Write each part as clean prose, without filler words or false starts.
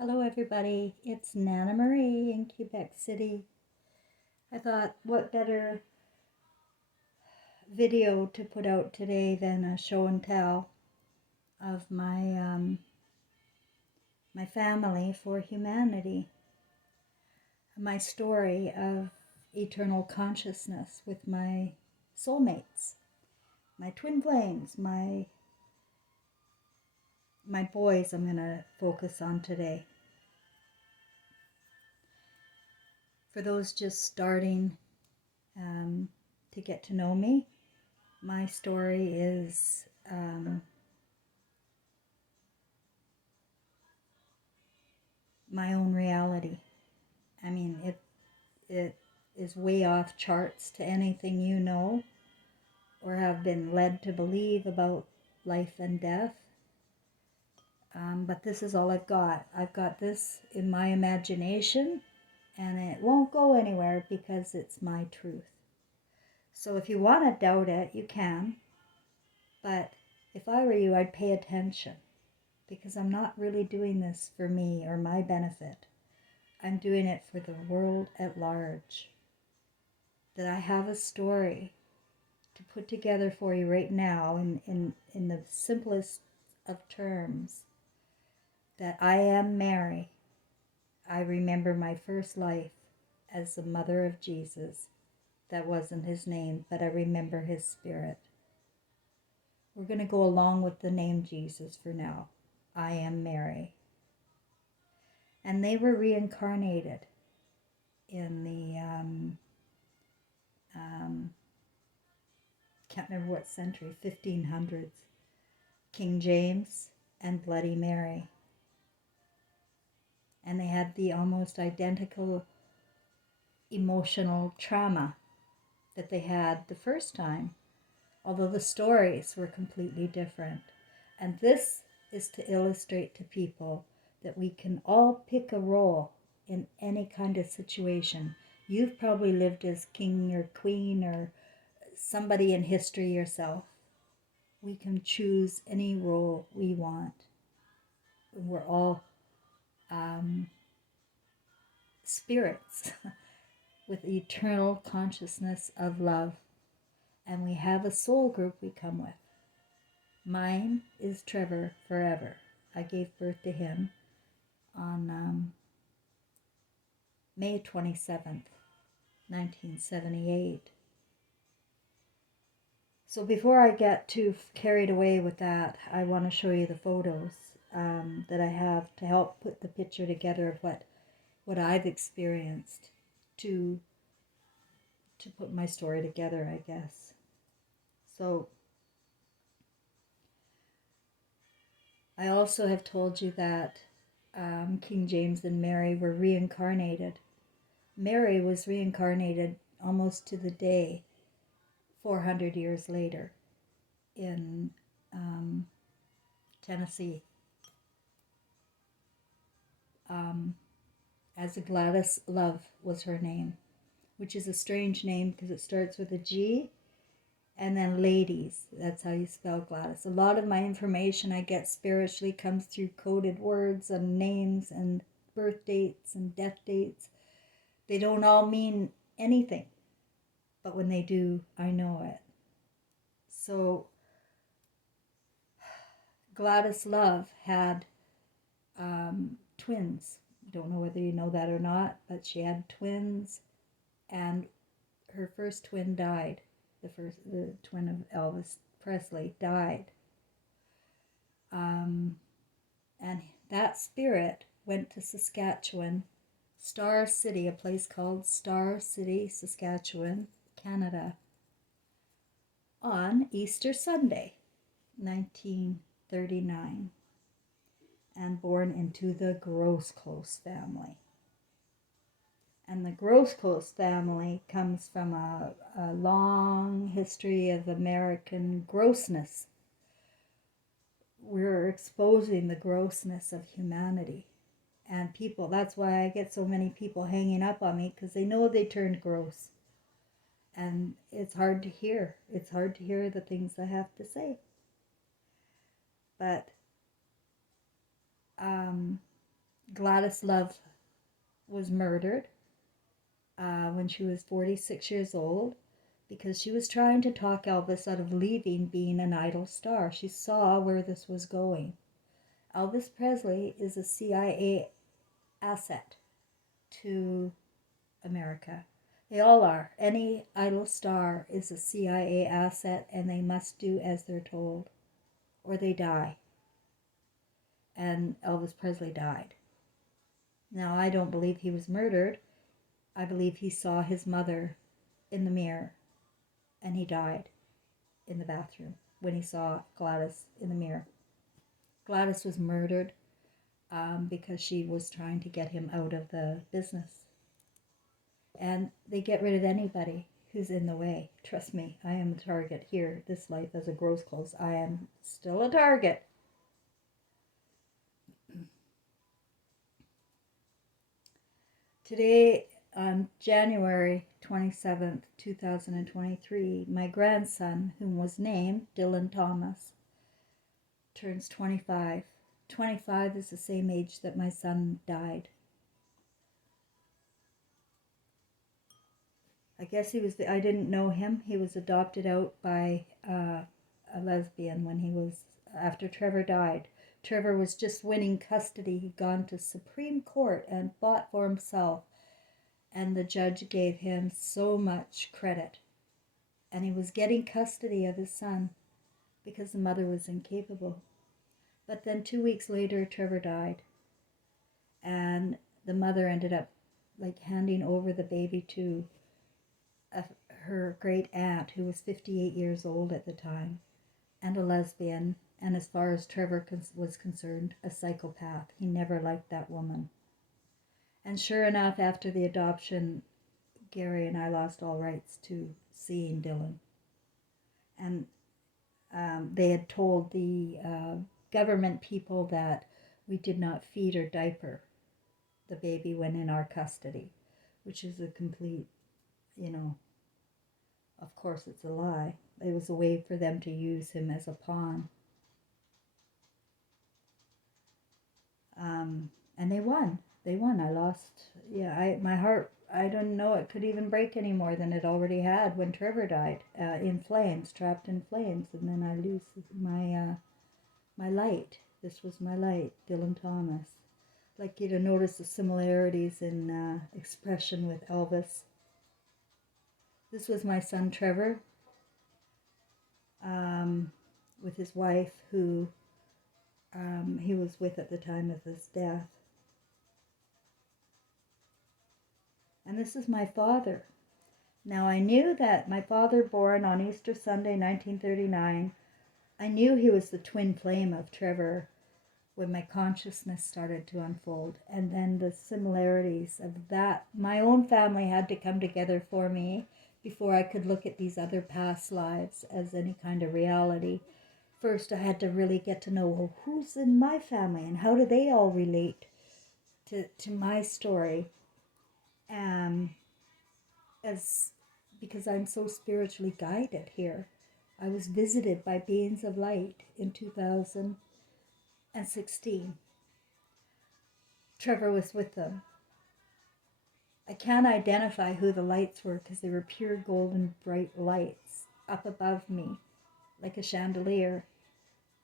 Hello everybody, it's Nana Marie in Quebec City. I thought what better video to put out today than a show and tell of my family for humanity. My story of eternal consciousness with my soulmates, my twin flames, my boys I'm going to focus on today. For those just starting to get to know me, my story is my own reality. I mean, it is way off charts to anything you know or have been led to believe about life and death. But this is all I've got. I've got this in my imagination, and it won't go anywhere because it's my truth. So if you want to doubt it, you can. But if I were you, I'd pay attention, because I'm not really doing this for me or my benefit. I'm doing it for the world at large. That I have a story to put together for you right now in the simplest of terms. That I am Mary. I remember my first life as the mother of Jesus. That wasn't his name, but I remember his spirit. We're going to go along with the name Jesus for now. I am Mary. And they were reincarnated in the can't remember what century, 1500s, King James and Bloody Mary. And they had the almost identical emotional trauma that they had the first time, although the stories were completely different. And this is to illustrate to people that we can all pick a role in any kind of situation. You've probably lived as king or queen or somebody in history yourself. We can choose any role we want. We're all spirits with eternal consciousness of love. And we have a soul group we come with. Mine is Trevor forever. I gave birth to him on May 27th, 1978. So before I get too carried away with that, I want to show you the photos that I have to help put the picture together of what I've experienced to put my story together, I guess. So I also have told you that King James and Mary were reincarnated. Mary was reincarnated almost to the day 400 years later in Tennessee as a Gladys Love was her name, which is a strange name because it starts with a G and then ladies. That's how you spell Gladys. A lot of my information I get spiritually comes through coded words and names and birth dates and death dates. They don't all mean anything, but when they do, I know it. So Gladys Love had twins. Don't know whether you know that or not, but she had twins, and her first twin died. The twin of Elvis Presley died, and that spirit went to Saskatchewan, Star City, a place called Star City, Saskatchewan, Canada, on Easter Sunday, 1939, and born into the Grosclose family. And the Grosclose family comes from a long history of American grossness. We're exposing the grossness of humanity and people. That's why I get so many people hanging up on me, because they know they turned gross. And it's hard to hear. It's hard to hear the things I have to say. But Gladys Love was murdered when she was 46 years old because she was trying to talk Elvis out of leaving being an idol star. She saw where this was going. Elvis Presley is a CIA asset to America. They all are. Any idol star is a CIA asset, and they must do as they're told, or they die. And Elvis Presley died. Now, I don't believe he was murdered. I believe he saw his mother in the mirror, and he died in the bathroom when he saw Gladys in the mirror. Gladys was murdered because she was trying to get him out of the business. And they get rid of anybody who's in the way. Trust me, I am a target here. This life as a grows close. I am still a target. Today, on January 27th, 2023, my grandson, whom was named Dylan Thomas, turns 25. 25 is the same age that my son died. I guess I didn't know him. He was adopted out by a lesbian when he was, after Trevor died. Trevor was just winning custody. He'd gone to Supreme Court and fought for himself. And the judge gave him so much credit. And he was getting custody of his son because the mother was incapable. But then 2 weeks later, Trevor died. And the mother ended up handing over the baby to her great aunt, who was 58 years old at the time, and a lesbian, and as far as Trevor was concerned, a psychopath. He never liked that woman. And sure enough, after the adoption, Gary and I lost all rights to seeing Dylan. And they had told the government people that we did not feed or diaper the baby when in our custody, which is a complete, of course it's a lie. It was a way for them to use him as a pawn. And they won. They won. I lost. Yeah, my heart, I don't know, it could even break any more than it already had when Trevor died, in flames, trapped in flames. And then I lose my light. This was my light, Dylan Thomas. I'd like you to notice the similarities in expression with Elvis. This was my son Trevor, with his wife, who he was with at the time of his death. And this is my father. Now, I knew that my father, born on Easter Sunday, 1939, I knew he was the twin flame of Trevor when my consciousness started to unfold. And then the similarities of that, my own family had to come together for me before I could look at these other past lives as any kind of reality. First, I had to really get to know, well, who's in my family and how do they all relate to my story? Because I'm so spiritually guided here. I was visited by beings of light in 2016. Trevor was with them. I can't identify who the lights were because they were pure golden bright lights up above me, like a chandelier,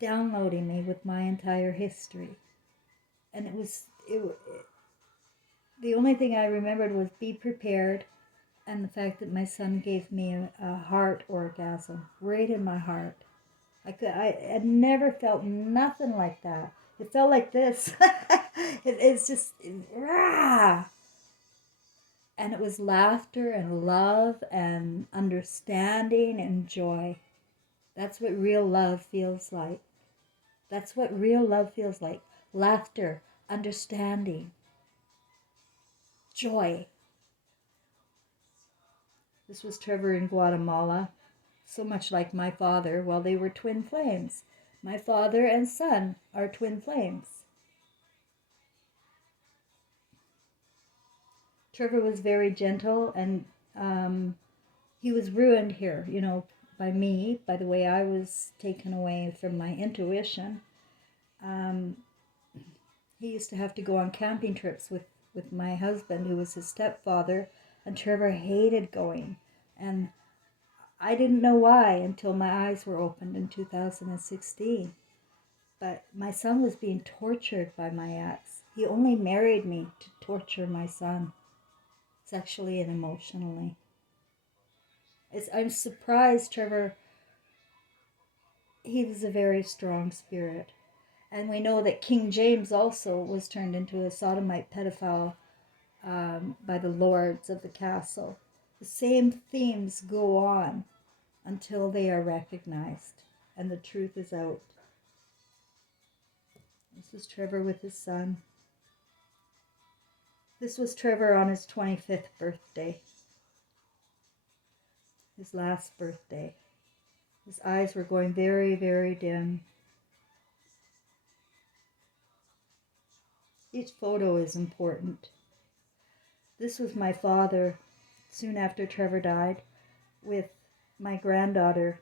downloading me with my entire history. And the only thing I remembered was be prepared, and the fact that my son gave me a heart orgasm right in my heart. I had never felt nothing like that. It felt like this. It's just rah. And it was laughter and love and understanding and joy. That's what real love feels like. That's what real love feels like. Laughter, understanding, joy. This was Trevor in Guatemala, so much like my father. Well, they were twin flames. My father and son are twin flames. Trevor was very gentle, and he was ruined here, by me, by the way I was taken away from my intuition. he used to have to go on camping trips with my husband, who was his stepfather, and Trevor hated going. And I didn't know why until my eyes were opened in 2016. But my son was being tortured by my ex. He only married me to torture my son, sexually and emotionally. I'm surprised Trevor, he was a very strong spirit. And we know that King James also was turned into a sodomite pedophile by the lords of the castle. The same themes go on until they are recognized and the truth is out. This is Trevor with his son. This was Trevor on his 25th birthday, his last birthday. His eyes were going very, very dim. Each photo is important. This was my father soon after Trevor died with my granddaughter.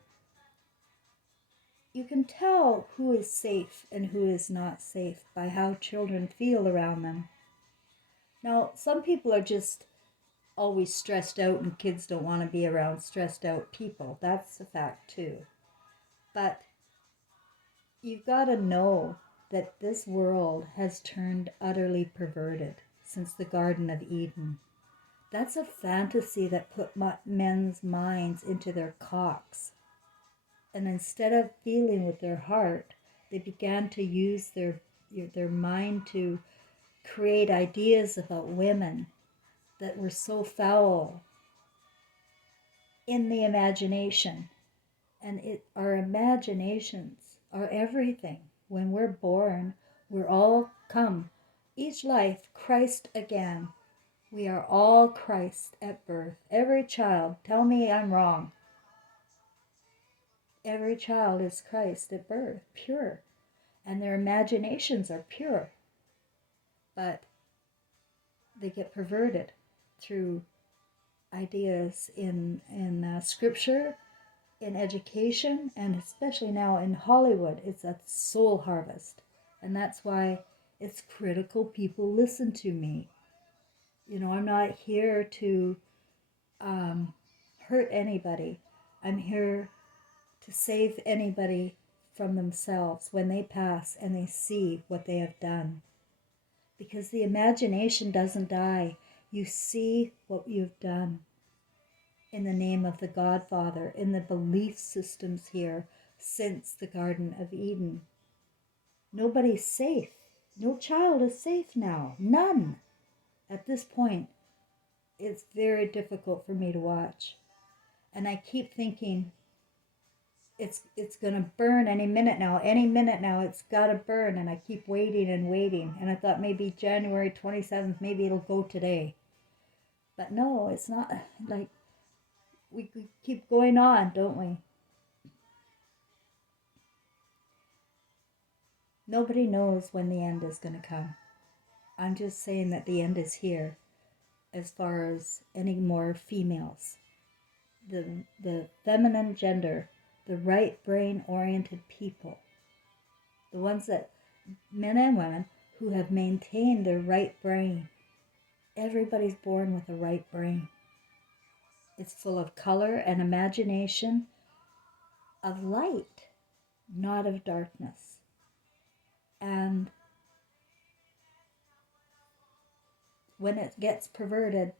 You can tell who is safe and who is not safe by how children feel around them. Now, some people are just always stressed out and kids don't want to be around stressed out people. That's a fact too. But you've got to know that this world has turned utterly perverted since the Garden of Eden. That's a fantasy that put men's minds into their cocks. And instead of feeling with their heart, they began to use their mind to create ideas about women that were so foul in the imagination. And our imaginations are everything. When we're born, we're all come, each life, Christ again. We are all Christ at birth. Every child, tell me I'm wrong. Every child is Christ at birth, pure. And their imaginations are pure. But they get perverted through ideas in scripture, in education, and especially now in Hollywood. It's a soul harvest. And that's why it's critical people listen to me. You know, I'm not here to hurt anybody. I'm here to save anybody from themselves when they pass and they see what they have done. Because the imagination doesn't die. You see what you've done in the name of the Godfather, in the belief systems here since the Garden of Eden. Nobody's safe. No child is safe now. None. At this point, it's very difficult for me to watch. And I keep thinking, it's going to burn any minute now. Any minute now, it's got to burn. And I keep waiting and waiting. And I thought maybe January 27th, maybe it'll go today. But no, it's not. Like, we keep going on, don't we? Nobody knows when the end is going to come. I'm just saying that the end is here as far as any more females. The feminine gender, the right brain oriented people, the ones that, men and women, who have maintained their right brain. Everybody's born with a right brain. It's full of color and imagination, of light, not of darkness. And when it gets perverted,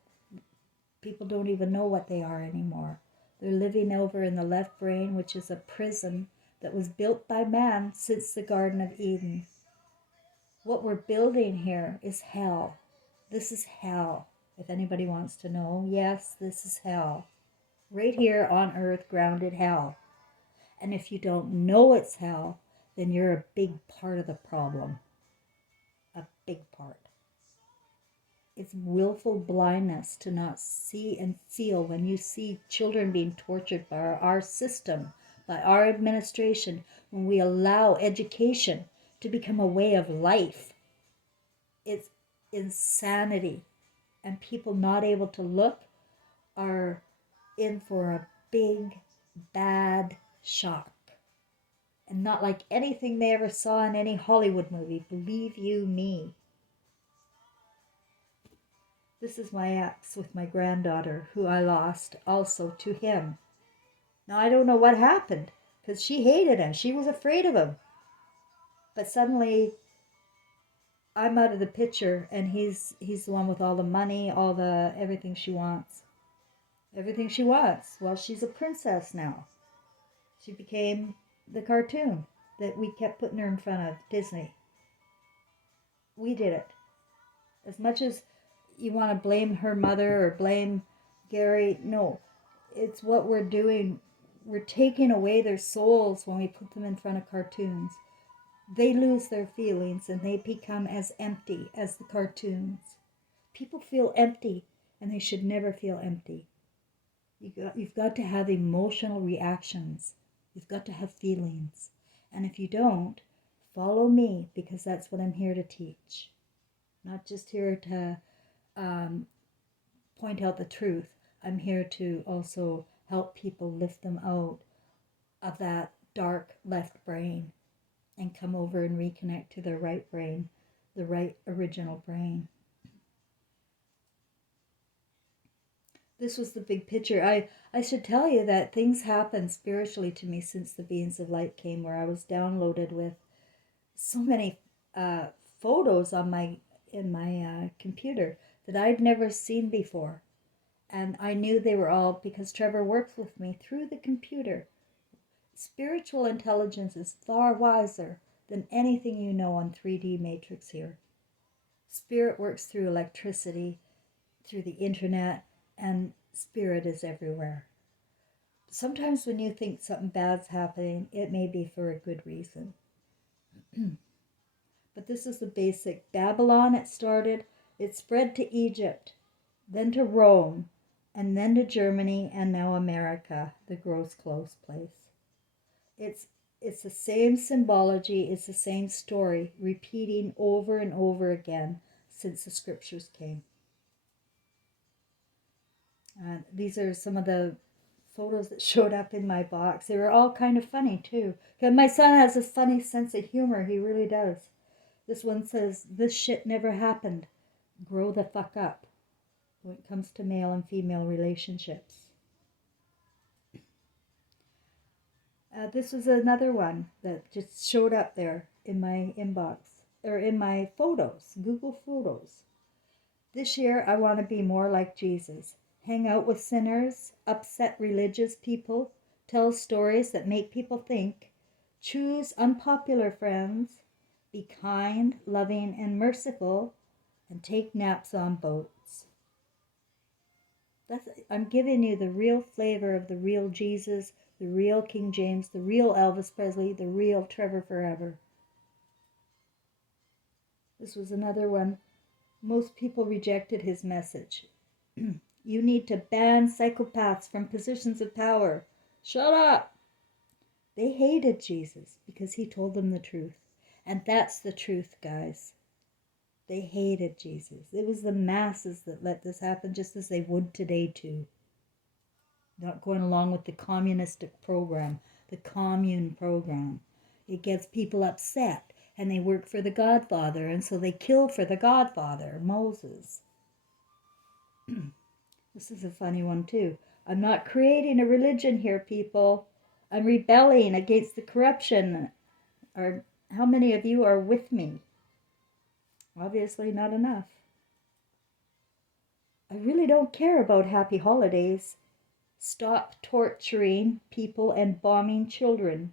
people don't even know what they are anymore. They're living over in the left brain, which is a prison that was built by man since the Garden of Eden. What we're building here is hell. This is hell. If anybody wants to know, yes, this is hell. Right here on earth, grounded hell. And if you don't know it's hell, then you're a big part of the problem. A big part. It's willful blindness to not see and feel when you see children being tortured by our system, by our administration, when we allow education to become a way of life. It's insanity. And people not able to look are in for a big, bad shock. and not like anything they ever saw in any Hollywood movie. Believe you me. This is my ex with my granddaughter, who I lost also to him. Now, I don't know what happened, because she hated him. She was afraid of him. But suddenly, I'm out of the picture, and he's the one with all the money, all the everything she wants. Everything she wants. Well, she's a princess now. She became the cartoon that we kept putting her in front of, Disney. We did it. As much as you want to blame her mother or blame Gary, no. It's what we're doing. We're taking away their souls when we put them in front of cartoons. They lose their feelings and they become as empty as the cartoons. People feel empty and they should never feel empty. You've got to have emotional reactions. You've got to have feelings. And if you don't, follow me, because that's what I'm here to teach. Not just here to point out the truth. I'm here to also help people lift them out of that dark left brain and come over and reconnect to their right brain, the right original brain. This was the big picture. I should tell you that things happened spiritually to me since the Beings of Light came, where I was downloaded with so many photos on in my computer that I'd never seen before. And I knew they were all because Trevor works with me through the computer. Spiritual intelligence is far wiser than anything you know on 3D matrix here. Spirit works through electricity, through the internet, and spirit is everywhere. Sometimes when you think something bad's happening, it may be for a good reason. But this is the basic. Babylon, it started, it spread to Egypt, then to Rome, and then to Germany, and now America, the gross clothes place. It's the same symbology, it's the same story, repeating over and over again since the scriptures came. These are some of the photos that showed up in my box. They were all kind of funny too. Because my son has a funny sense of humor, he really does. This one says, "This shit never happened. Grow the fuck up," when it comes to male and female relationships. This was another one that just showed up there in my inbox, or in my photos, Google Photos. This year, I want to be more like Jesus. Hang out with sinners, upset religious people, tell stories that make people think, choose unpopular friends, be kind, loving, and merciful, and take naps on boats. I'm giving you the real flavor of the real Jesus, the real King James, the real Elvis Presley, the real Trevor Forever. This was another one. Most people rejected his message. You need to ban psychopaths from positions of power. Shut up! They hated Jesus because he told them the truth. And that's the truth, guys. They hated Jesus. It was the masses that let this happen, just as they would today too. Not going along with the communistic program, the commune program. It gets people upset, and they work for the Godfather, and so they kill for the Godfather, Moses. This is a funny one too. I'm not creating a religion here, people. I'm rebelling against the corruption. Or how many of you are with me? Obviously not enough. I really don't care about happy holidays. Stop torturing people and bombing children.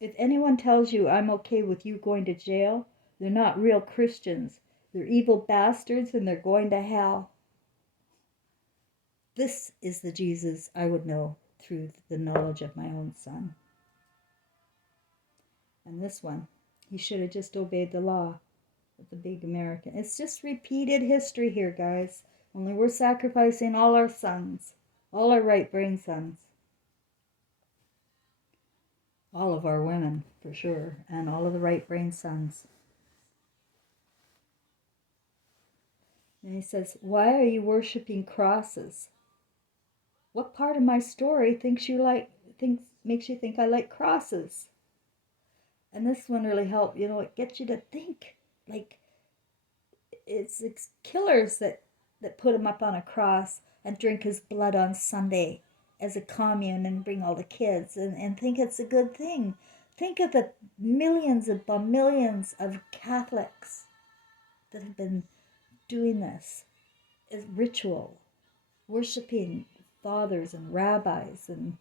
If anyone tells you I'm okay with you going to jail, they're not real Christians. They're evil bastards and they're going to hell. This is the Jesus I would know through the knowledge of my own son. And this one, he should have just obeyed the law of the big American. It's just repeated history here, guys. Only we're sacrificing all our sons, all our right brain sons. All of our women, for sure, and all of the right brain sons. And he says, why are you worshiping crosses? What part of my story thinks makes you think I like crosses. And this one really helped. It gets you to think. Like, it's killers that put him up on a cross and drink his blood on Sunday as a commune and bring all the kids and think it's a good thing. Think of the millions upon millions of Catholics that have been doing this as ritual, worshiping fathers and rabbis and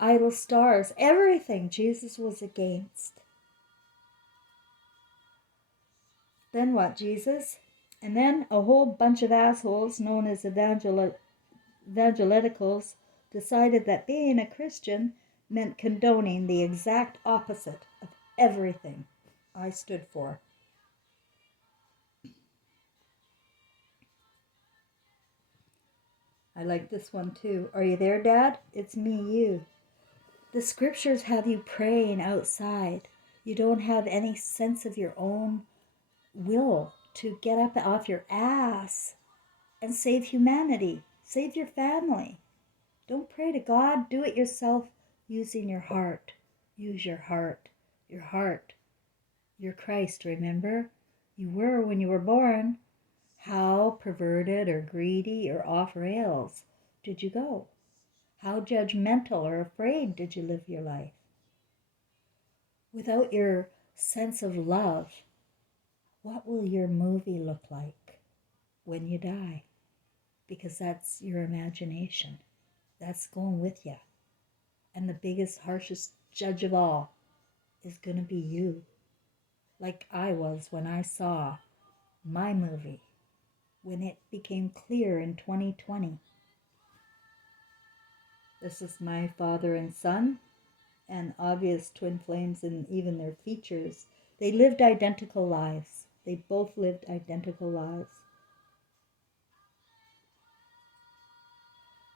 idol stars, everything Jesus was against. Then what, Jesus? And then a whole bunch of assholes known as evangelicals decided that being a Christian meant condoning the exact opposite of everything I stood for. I like this one too. Are you there, Dad? It's me, you. The scriptures have you praying outside. You don't have any sense of your own will to get up off your ass and save humanity, save your family. Don't pray to God, do it yourself using your heart. Use your heart. Your heart. You're Christ, remember? You were when you were born. How perverted or greedy or off rails did you go? How judgmental or afraid did you live your life? Without your sense of love, what will your movie look like when you die? Because that's your imagination. That's going with you. And the biggest, harshest judge of all is going to be you. Like I was when I saw my movie, when it became clear in 2020. This is my father and son, and obvious twin flames in even their features. They lived identical lives. They both lived identical lives.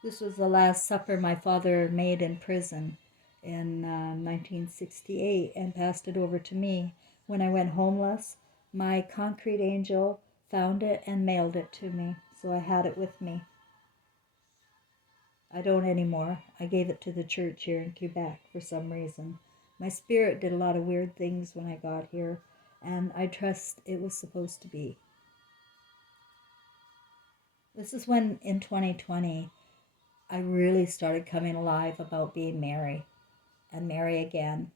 This was the last supper my father made in prison in 1968 and passed it over to me. When I went homeless, my concrete angel found it and mailed it to me, so I had it with me. I don't anymore. I gave it to the church here in Quebec for some reason. My spirit did a lot of weird things when I got here, and I trust it was supposed to be. This is when, in 2020, I really started coming alive about being Mary and Mary again.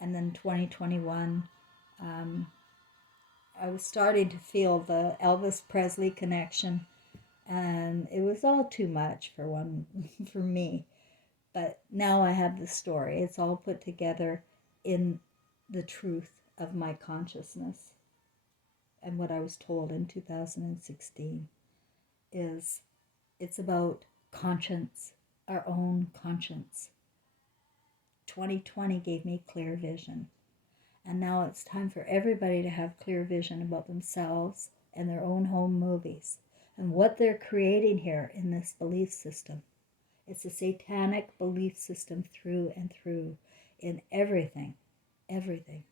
And then 2021, I was starting to feel the Elvis Presley connection, and it was all too much for me. But now I have the story. It's all put together in the truth of my consciousness. And what I was told in 2016 is it's about conscience, our own conscience. 2020 gave me clear vision. And now it's time for everybody to have clear vision about themselves and their own home movies and what they're creating here in this belief system. It's a satanic belief system through and through in everything, everything.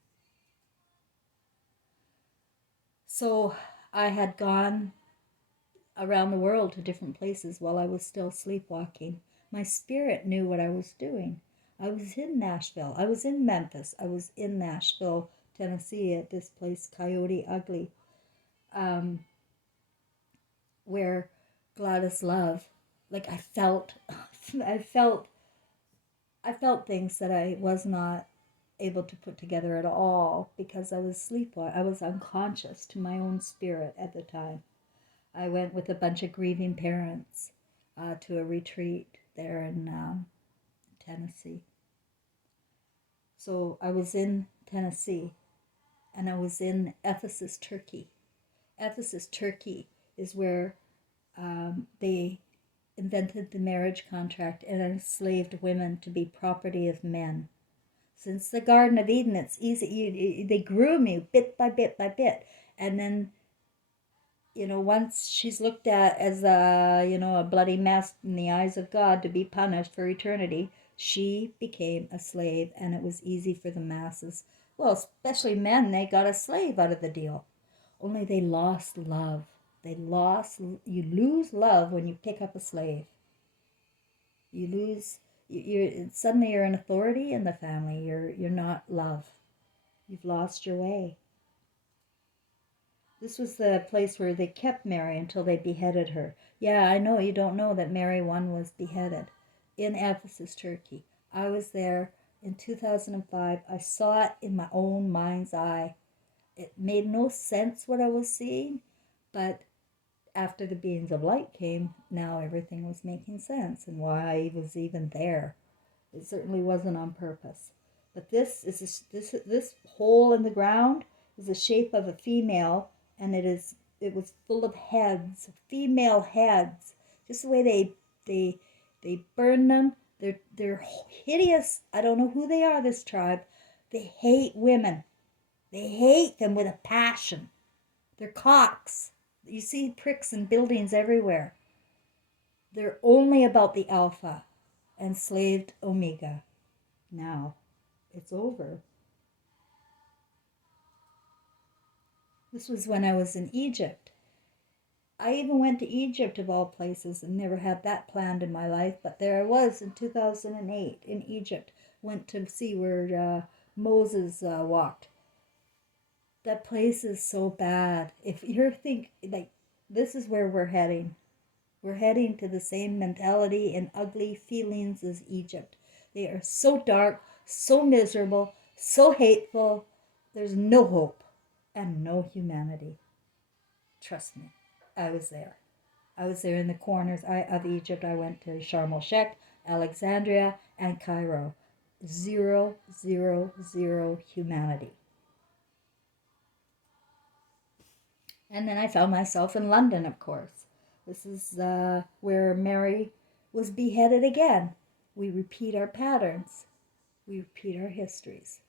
So I had gone around the world to different places while I was still sleepwalking. My spirit knew what I was doing. I was in Nashville. I was in Memphis. I was in Nashville, Tennessee, at this place, Coyote Ugly, where Gladys Love, like I felt, I felt, I felt things that I was not able to put together at all because I was sleepwalking. I was unconscious to my own spirit at the time. I went with a bunch of grieving parents to a retreat there in Tennessee. So I was in Tennessee and I was in Ephesus, Turkey. Ephesus, Turkey is where they invented the marriage contract and enslaved women to be property of men. Since the Garden of Eden, it's easy. They groom you bit by bit by bit. And then, once she's looked at as a bloody mess in the eyes of God to be punished for eternity, she became a slave, and it was easy for the masses. Well, especially men, they got a slave out of the deal. Only they lost love. You lose love when you pick up a slave. You lose Suddenly you're an authority in the family. You're not love. You've lost your way. This was the place where they kept Mary until they beheaded her. Yeah, I know you don't know that Mary I was beheaded in Ephesus, Turkey. I was there in 2005. I saw it in my own mind's eye. It made no sense what I was seeing, but after the beings of light came, now everything was making sense and why I was even there. It certainly wasn't on purpose. But this hole in the ground is the shape of a female, and it was full of heads, female heads. Just the way they burn them. They're hideous. I don't know who they are. This tribe. They hate women. They hate them with a passion. They're cocks. You see pricks in buildings everywhere. They're only about the alpha, enslaved omega. Now it's over. This was when I was in Egypt. I even went to Egypt, of all places, and never had that planned in my life. But there I was in 2008 in Egypt. Went to see where Moses walked. That place is so bad. If you're like, this is where we're heading. We're heading to the same mentality and ugly feelings as Egypt. They are so dark, so miserable, so hateful. There's no hope and no humanity. Trust me, I was there. I was there in the corners of Egypt. I went to Sharm el Sheikh, Alexandria, and Cairo. Zero, zero, zero humanity. And then I found myself in London, of course. This is where Mary was beheaded again. We repeat our patterns, we repeat our histories.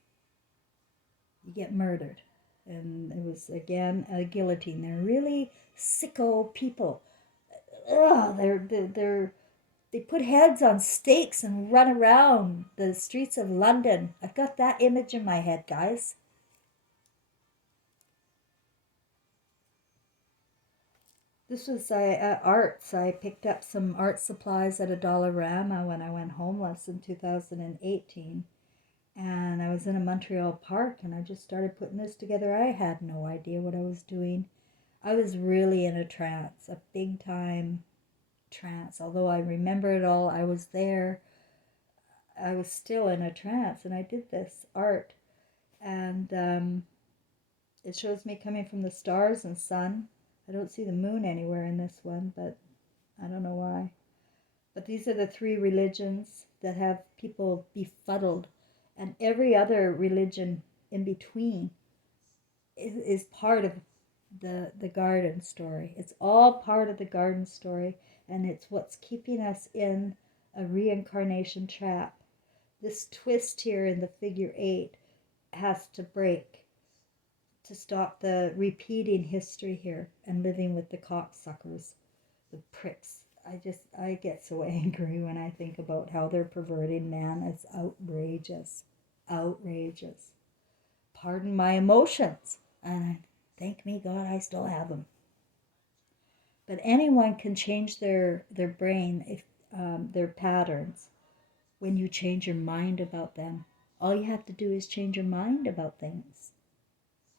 You get murdered. And it was again a guillotine. They're really sicko people. Ugh, they put heads on stakes and run around the streets of London. I've got that image in my head, guys. This was arts. I picked up some art supplies at a Dollarama when I went homeless in 2018. And I was in a Montreal park and I just started putting this together. I had no idea what I was doing. I was really in a trance, a big time trance. Although I remember it all, I was there. I was still in a trance and I did this art. And it shows me coming from the stars and sun. I don't see the moon anywhere in this one, but I don't know why. But these are the three religions that have people befuddled, and every other religion in between is part of the garden story. It's all part of the garden story, and it's what's keeping us in a reincarnation trap. This twist here in the figure 8 has to break to stop the repeating history here and living with the cocksuckers, the pricks. I get so angry when I think about how they're perverting man. It's outrageous. Outrageous. Pardon my emotions. And thank me God I still have them. But anyone can change their brain, if their patterns, when you change your mind about them. All you have to do is change your mind about things.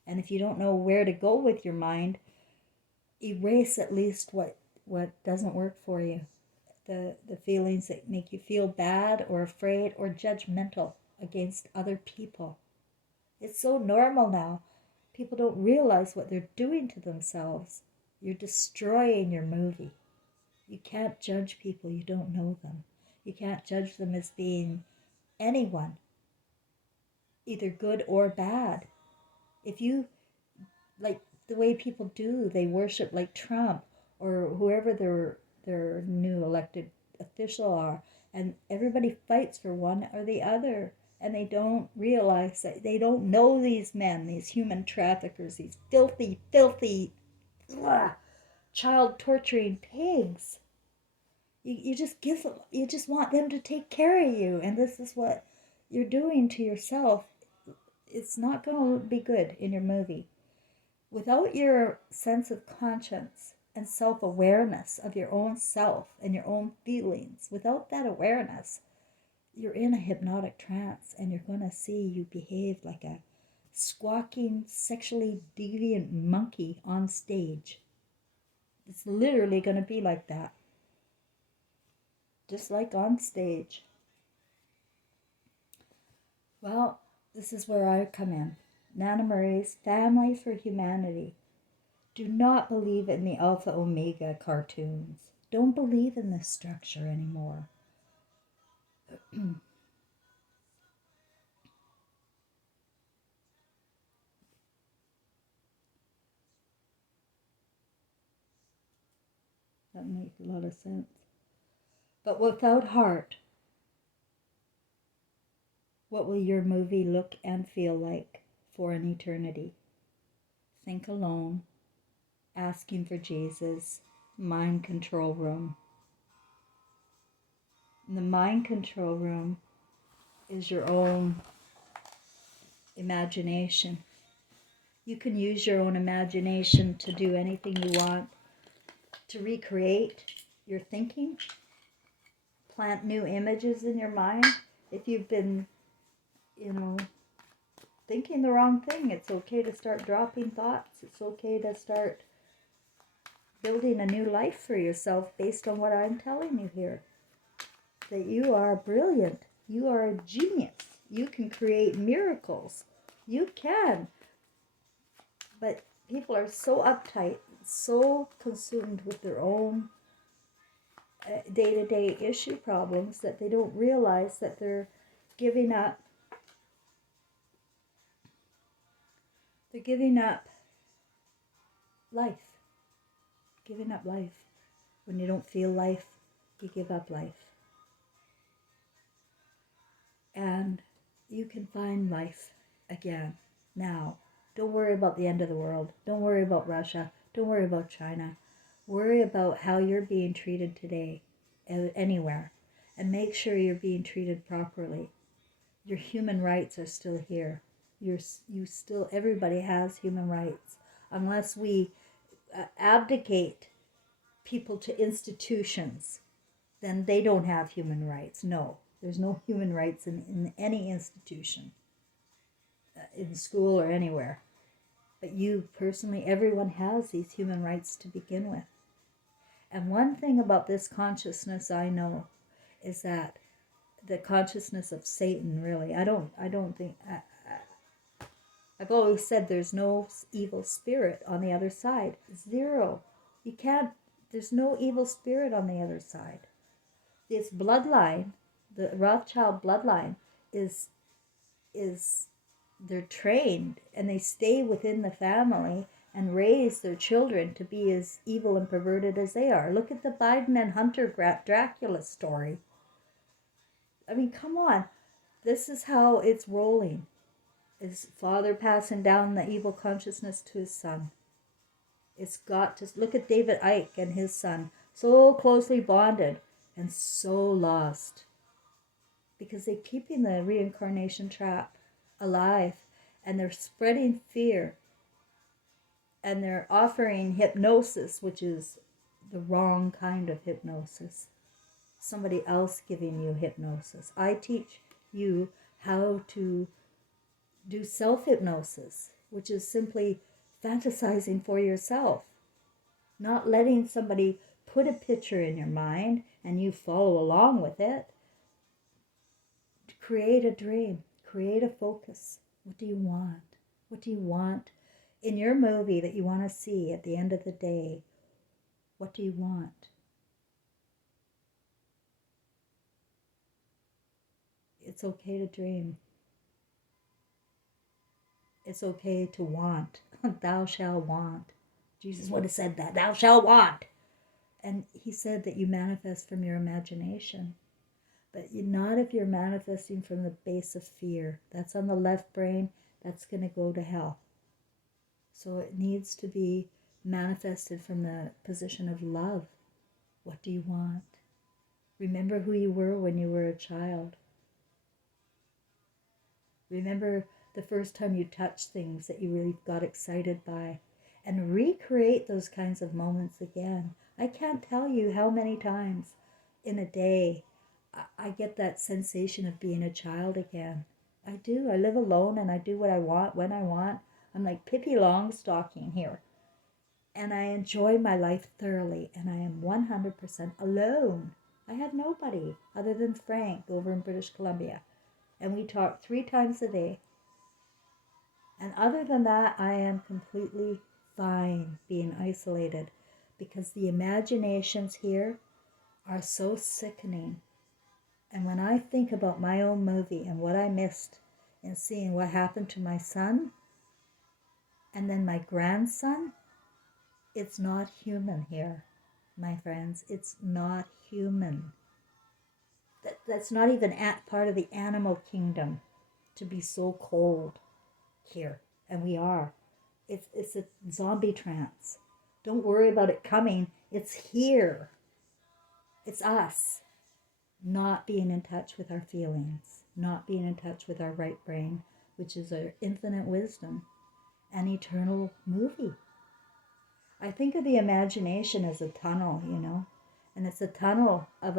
And if you don't know where to go with your mind, erase at least what doesn't work for you. The feelings that make you feel bad or afraid or judgmental against other people. It's so normal now. People don't realize what they're doing to themselves. You're destroying your movie. You can't judge people you don't know them. You can't judge them as being anyone, either good or bad. If you, like the way people do, they worship like Trump or whoever their new elected official are, and everybody fights for one or the other, and they don't realize that they don't know these men, these human traffickers, these filthy ugh, child torturing pigs. You just want them to take care of you, and this is what you're doing to yourself. It's not going to be good in your movie. Without your sense of conscience and self-awareness of your own self and your own feelings, without that awareness, you're in a hypnotic trance and you're going to see you behave like a squawking, sexually deviant monkey on stage. It's literally going to be like that. Just like on stage. Well, this is where I come in. Nana Murray's Family for Humanity. Do not believe in the Alpha Omega cartoons. Don't believe in this structure anymore. That makes a lot of sense. But without heart, what will your movie look and feel like for an eternity? Think alone, asking for Jesus, mind control room. And the mind control room is your own imagination. You can use your own imagination to do anything you want, to recreate your thinking, plant new images in your mind. If you've been, thinking the wrong thing, it's okay to start dropping thoughts. It's okay to start building a new life for yourself based on what I'm telling you here. That you are brilliant. You are a genius. You can create miracles. You can. But people are so uptight, so consumed with their own day-to-day issue problems that they don't realize that they're giving up. They're giving up life. Giving up life. When you don't feel life, you give up life. And you can find life again now. Don't worry about the end of the world. Don't worry about Russia. Don't worry about China. Worry about how you're being treated today, anywhere. And make sure you're being treated properly. Your human rights are still here. Everybody has human rights. Unless we abdicate people to institutions, then they don't have human rights. No, there's no human rights in any institution, in school or anywhere. But you personally, everyone has these human rights to begin with. And one thing about this consciousness I know is that the consciousness of Satan, really, I've always said there's no evil spirit on the other side. Zero. There's no evil spirit on the other side. This bloodline, the Rothschild bloodline, is they're trained and they stay within the family and raise their children to be as evil and perverted as they are. Look at the Biden and Hunter Dracula story. I mean, come on. This is how it's rolling. Is father passing down the evil consciousness to his son. It's got to look at David Icke and his son, so closely bonded and so lost. Because they're keeping the reincarnation trap alive and they're spreading fear and they're offering hypnosis, which is the wrong kind of hypnosis. Somebody else giving you hypnosis. I teach you how to do self-hypnosis, which is simply fantasizing for yourself. Not letting somebody put a picture in your mind and you follow along with it. Create a dream. Create a focus. What do you want? What do you want in your movie that you want to see at the end of the day? What do you want? It's okay to dream. It's okay to want. Thou shalt want. Jesus would have said that. Thou shalt want. And he said that you manifest from your imagination. But not if you're manifesting from the base of fear. That's on the left brain. That's going to go to hell. So it needs to be manifested from the position of love. What do you want? Remember who you were when you were a child. Remember the first time you touched things that you really got excited by. And recreate those kinds of moments again. I can't tell you how many times in a day I get that sensation of being a child again. I do. I live alone and I do what I want when I want. I'm like Pippi Longstocking here. And I enjoy my life thoroughly, and I am 100% alone. I have nobody other than Frank over in British Columbia. And we talk 3 times a day. And other than that, I am completely fine being isolated because the imaginations here are so sickening. And when I think about my own movie and what I missed in seeing what happened to my son and then my grandson, it's not human here, my friends. It's not human. That's not even part of the animal kingdom to be so cold here. And we are. It's a zombie trance. Don't worry about it coming. It's here. It's us not being in touch with our feelings, not being in touch with our right brain, which is our infinite wisdom and eternal movie. I think of the imagination as a tunnel, and it's a tunnel of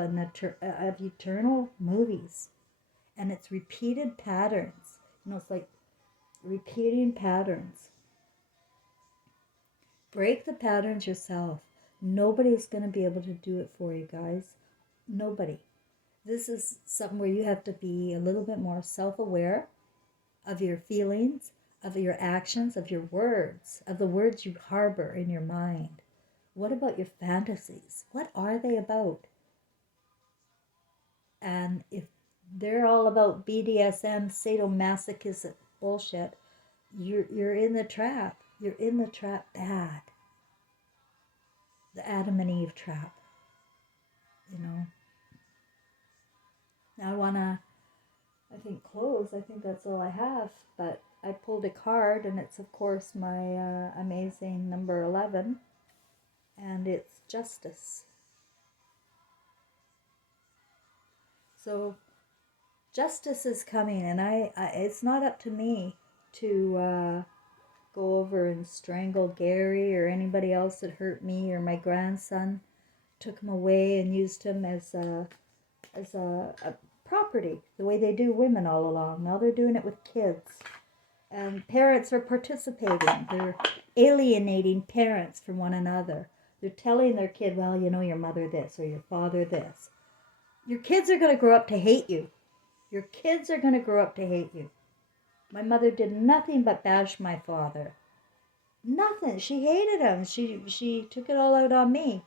eternal movies, and it's repeated patterns. It's like repeating patterns. Break the patterns yourself. Nobody's going to be able to do it for you, guys. Nobody. This is something where you have to be a little bit more self-aware of your feelings, of your actions, of your words, of the words you harbor in your mind. What about your fantasies? What are they about? And if they're all about BDSM, sadomasochism bullshit, you're in the trap. You're in the trap bad. The Adam and Eve trap. Now I wanna, I think, close. I think that's all I have. But I pulled a card, and it's of course my amazing number 11, and it's justice. So justice is coming, and I it's not up to me to go over and strangle Gary or anybody else that hurt me or my grandson. Took him away and used him as a property, the way they do women all along. Now they're doing it with kids. And parents are participating. They're alienating parents from one another. They're telling their kid, well, your mother this or your father this. Your kids are going to grow up to hate you. Your kids are going to grow up to hate you. My mother did nothing but bash my father. Nothing. She hated him. She took it all out on me.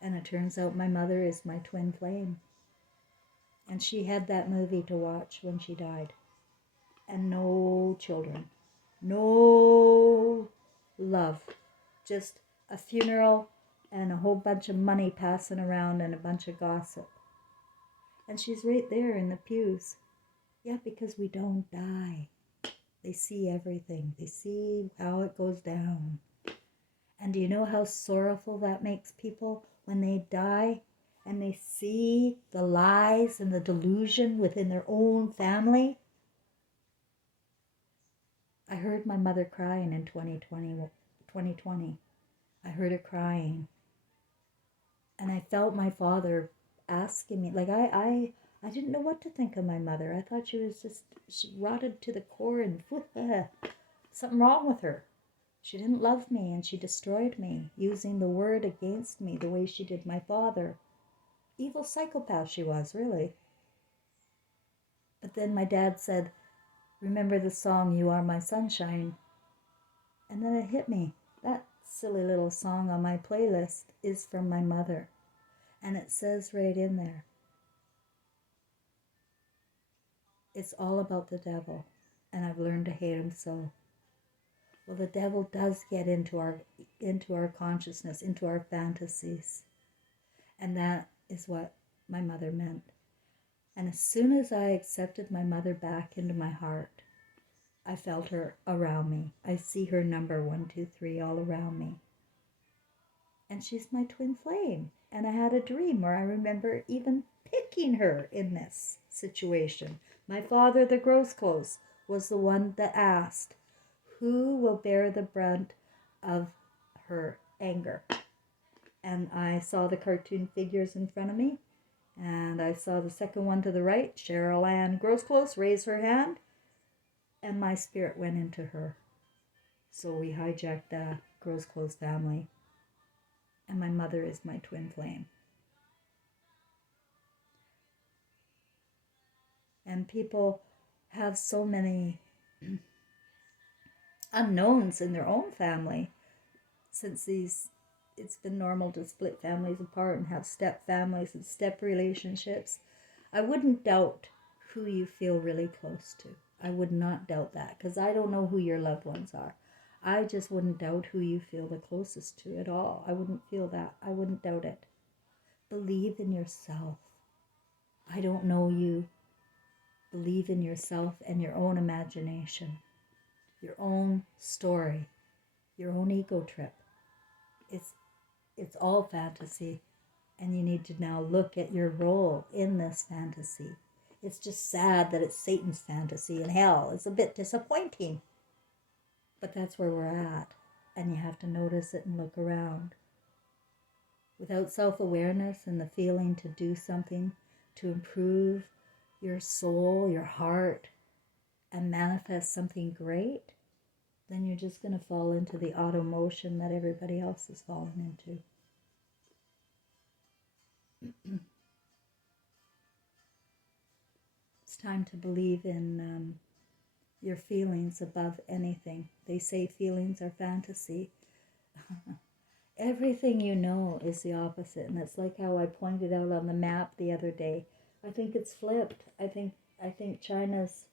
And it turns out my mother is my twin flame. And she had that movie to watch when she died. And no children. No love. Just a funeral and a whole bunch of money passing around and a bunch of gossip. And she's right there in the pews. Yeah, because we don't die. They see everything. They see how it goes down. And do you know how sorrowful that makes people when they die and they see the lies and the delusion within their own family? I heard my mother crying in 2020. I heard her crying. And I felt my father asking me, like I didn't know what to think of my mother. I thought she rotted to the core and something wrong with her. She didn't love me and she destroyed me, using the word against me the way she did my father. Evil psychopath she was, really. But then my dad said, remember the song, You Are My Sunshine? And then it hit me. That silly little song on my playlist is from my mother. And it says right in there, it's all about the devil. And I've learned to hate him so. Well, the devil does get into our consciousness, into our fantasies. And that is what my mother meant. And as soon as I accepted my mother back into my heart, I felt her around me. I see her number 1, 2, 3 all around me. And she's my twin flame. And I had a dream where I remember even picking her in this situation. My father, the gross clothes, was the one that asked, who will bear the brunt of her anger? And I saw the cartoon figures in front of me, And I saw the second one to the right, Cheryl Ann Grosclose, raise her hand, and my spirit went into her. So we hijacked the Grosclose family, and my mother is my twin flame. And people have so many unknowns in their own family, since it's been normal to split families apart and have step families and step relationships. I wouldn't doubt who you feel really close to. I would not doubt that, because I don't know who your loved ones are. I just wouldn't doubt who you feel the closest to at all. I wouldn't feel that. I wouldn't doubt it. Believe in yourself. I don't know you. Believe in yourself and your own imagination, your own story, your own ego trip. It's all fantasy, and you need to now look at your role in this fantasy. It's just sad that it's Satan's fantasy in hell. It's a bit disappointing, but that's where we're at, and you have to notice it and look around. Without self-awareness and the feeling to do something to improve your soul, your heart, and manifest something great, then you're just going to fall into the auto motion that everybody else is falling into. It's time to believe in your feelings above anything. They say feelings are fantasy. Everything you know is the opposite, and it's like how I pointed out on the map the other day. I think it's flipped. I think China's,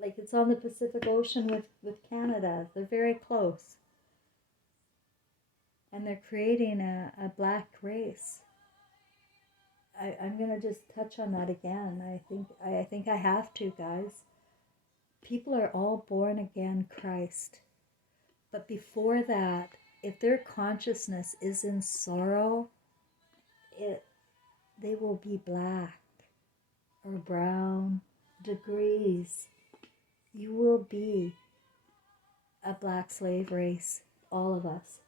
like, it's on the Pacific Ocean with Canada. They're very close. And they're creating a black race. I'm going to just touch on that again. I think I have to, guys. People are all born again Christ. But before that, if their consciousness is in sorrow, they will be black or brown, degrees. You will be a black slave race, all of us.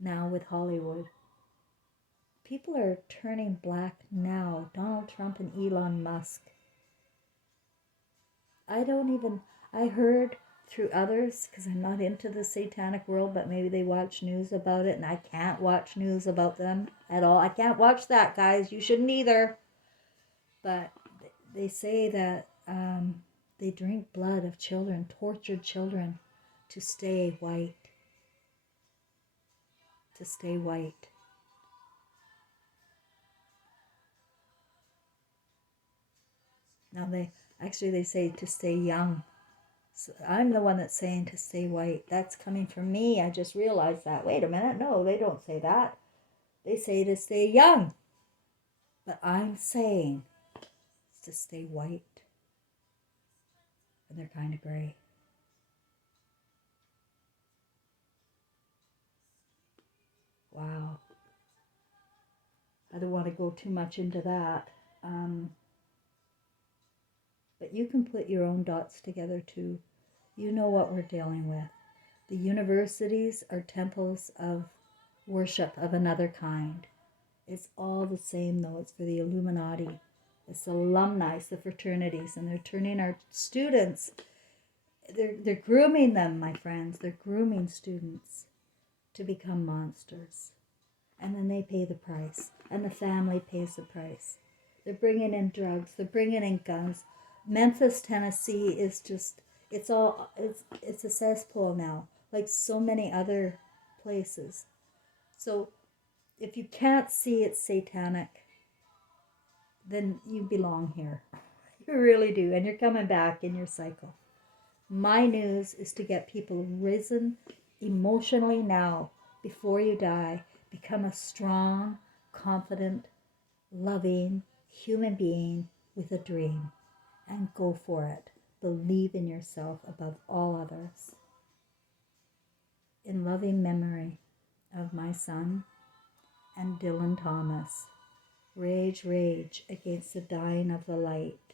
Now with Hollywood. People are turning black now. Donald Trump and Elon Musk. I heard through others, because I'm not into the satanic world, but maybe they watch news about it, and I can't watch news about them at all. I can't watch that, guys. You shouldn't either. But they say that they drink blood of children, tortured children, to stay white. To stay white. Now they say to stay young. So I'm the one that's saying to stay white. That's coming from me. I just realized that. Wait a minute. No, they don't say that. They say to stay young. But I'm saying to stay white. And they're kind of gray. Wow. I don't want to go too much into that. But you can put your own dots together too. You know what we're dealing with. The universities are temples of worship of another kind. It's all the same though. It's for the Illuminati. It's the alumni, it's the fraternities, and they're turning our students, they're grooming them, my friends. They're grooming students to become monsters. And then they pay the price, and the family pays the price. They're bringing in drugs, they're bringing in guns. Memphis, Tennessee is just, it's a cesspool now, like so many other places. So if you can't see it's satanic, then you belong here. You really do, and you're coming back in your cycle. My news is to get people risen emotionally now, before you die. Become a strong, confident, loving human being with a dream. And go for it. Believe in yourself above all others. In loving memory of my son and Dylan Thomas, rage, rage against the dying of the light.